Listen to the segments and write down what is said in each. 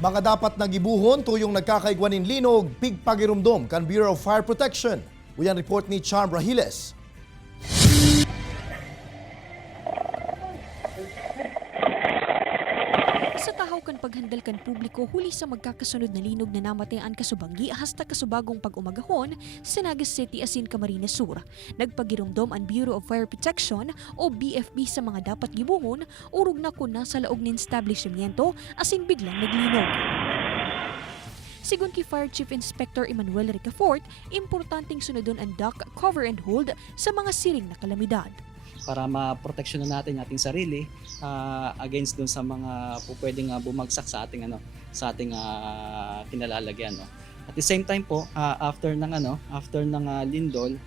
Mga dapat nagibuhon tuyong nagkakaigwanin linog, pigpagirumdom kan Bureau of Fire Protection. Uyan report ni Charm Rahiles. Sa tahaw kan paghandal kan publiko huli sa magkakasunod na linog na namatayan kasubanggi hasta kasubagong pag-umagahon sa Naga City asin Camarines Sur. Nagpagirumdom ang Bureau of Fire Protection o BFP sa mga dapat gibuhon urog na kuna sa laog ng establishmento asin biglang naglinog. Sigun kay Fire Chief Inspector Emmanuel Ricafort, importanteng sunodon ang duck, cover and hold sa mga siring na kalamidad. Para ma-proteksyon na natin ating sarili against dun sa mga pwedeng bumagsak sa ating kinalalagyan, no. At the same time po, after ng lindol,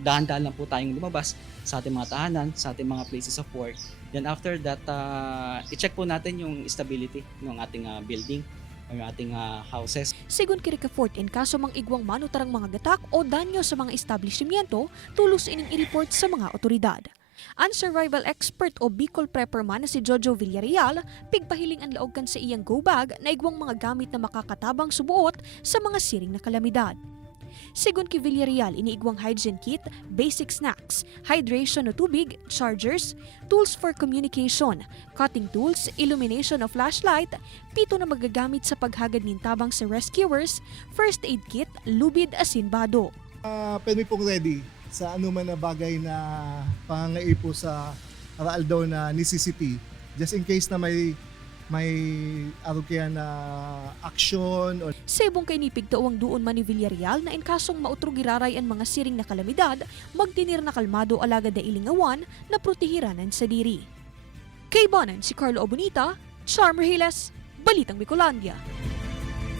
dahan-dahan lang po tayong lumabas sa ating mga tahanan, sa ating mga places of work. Then after that, i-check po natin yung stability ng ating building, ng ating houses. Sigun kay Ricafort, in kaso mang igwang manutarang mga gatak o danyo sa mga establishmento, tulos ining i-report sa mga otoridad. Ang survival expert o Bicol Prepper man na si Jojo Villarreal, pigpahiling ang laog kan sa iyang go bag na igwang mga gamit na makakatabang subuot sa mga siring na kalamidad. Sigun kay Villarreal, iniigwang hygiene kit, basic snacks, hydration o tubig, chargers, tools for communication, cutting tools, illumination o flashlight, pito na magagamit sa paghagad ng tabang sa rescuers, first aid kit, lubid asin bado. Pwede pong ready sa anuman na bagay na pangangaipo sa araal daw na necessity, just in case na may arugyan na action. Sebong kay nipigtaong duon man ni Villarreal na in kasong mautrog giraray ang mga siring na kalamidad, magtinir na kalmado alagad na ilingawan na protehiranan sa diri. Kay Banan si Carlo Obonita, Charm Rahiles, Balitang Bicolandia.